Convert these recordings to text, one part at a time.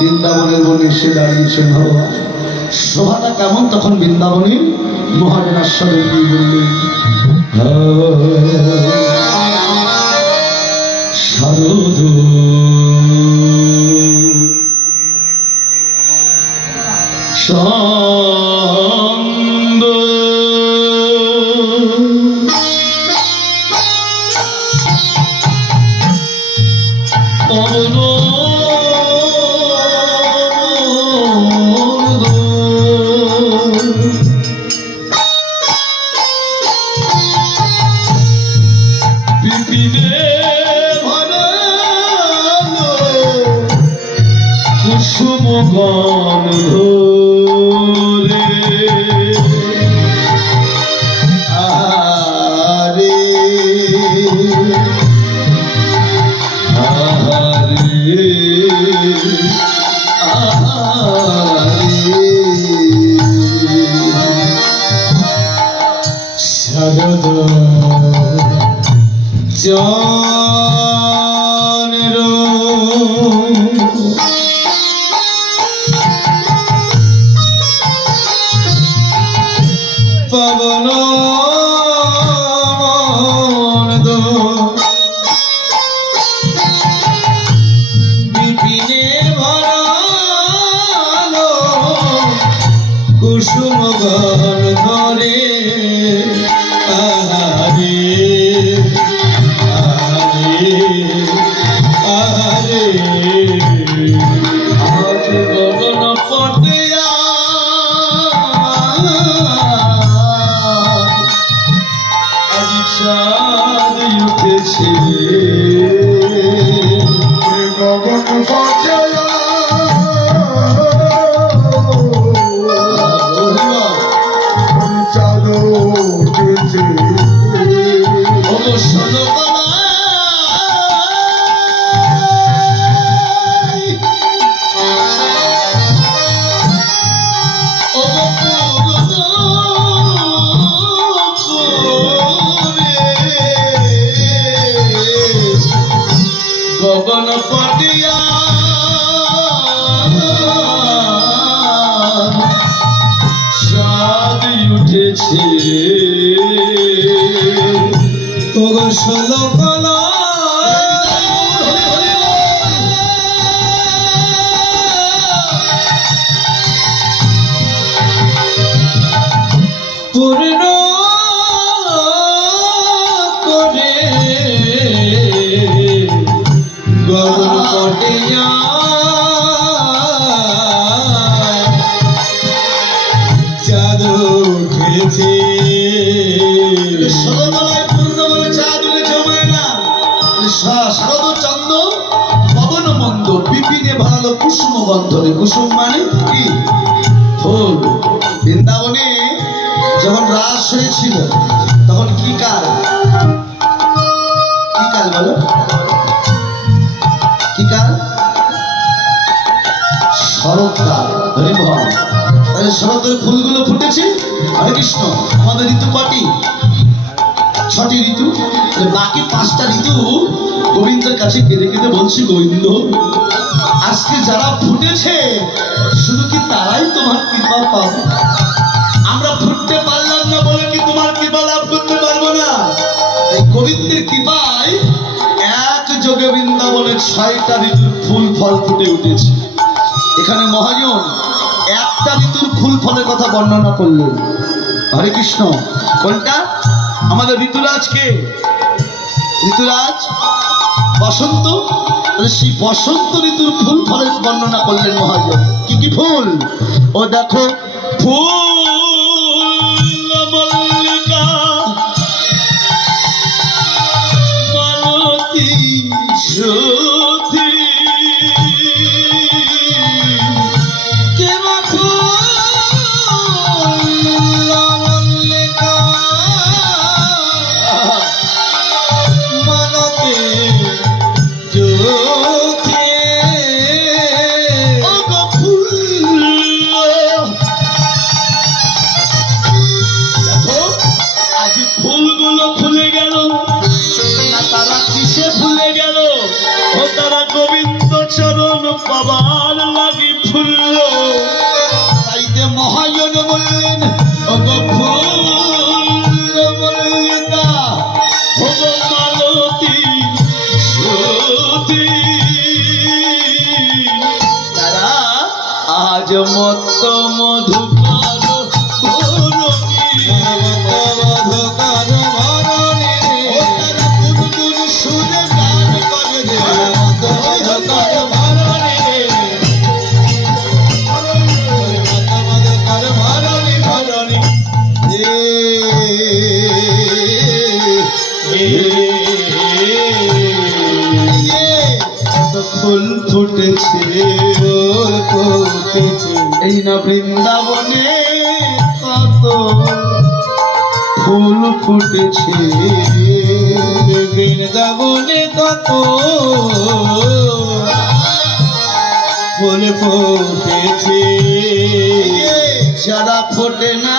বৃন্দাবনের বনে এসে দাঁড়িয়েছেন ভগবান শোভাটা কেমন তখন বৃন্দাবনে মহাজনাশ্বরের কি বললেন শারদ কুসুম গন্ধরে আরে আরে আরে শরদ জানের পবন কুসুম গণ ধরে। উঠেছে তোগো ষোলো কলা পূর্ণ করে গগন পটিয়া চাঁদ ষোলতলায় কুসুম বন্ধনে, কুসুম মানে কি? ফুল বৃন্দাবনে যখন রাস হয়েছিল, তখন কি কাল? কি কাল বলো? কি কাল? শরৎকাল তাহলে ফুলগুলো ফুটেছে? হরে কৃষ্ণ। আমাদের ঋতু কটি? ছটি ঋতু। বাকি পাঁচটা ঋতু গোবিন্দের কাছে কেঁদে কেঁদে বলছি গোবিন্দ। আজকে যারা ফুটেছে, শুধু কি তারাই তোমার কৃপা পাবে? আমরা ফুটতে পারলাম না বলে কি তোমার কৃপা লাভ করতে পারব না? এই গোবিন্দের কৃপায় এক যোগে বৃন্দাবনে ছয়টা ঋতুর ফুল ফল ফুটে উঠেছে। এখানে মহাজন একটা ঋতুর ফুল ফলের কথা বর্ণনা করলেন। হরে কৃষ্ণ। কোনটা? আমাদের ঋতুরাজকে ঋতুরাজ, বসন্ত তাহলে সেই বসন্ত ঋতুর ফুল ফলের বর্ণনা করলেন মহাজন। কি কি ফুল? ও দেখো, ফুল! পাবার লাগি ফুলল। তাইতে মহাজন বললেন তারা আজ মত মধুকার ফুল ফুটেছে ফুটেছে। এই না বৃন্দাবনে কত ফুল ফুটেছে, বৃন্দাবনে কত ফুল ফুটেছে। যারা ফোটে না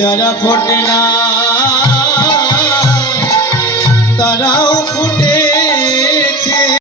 আজ যারা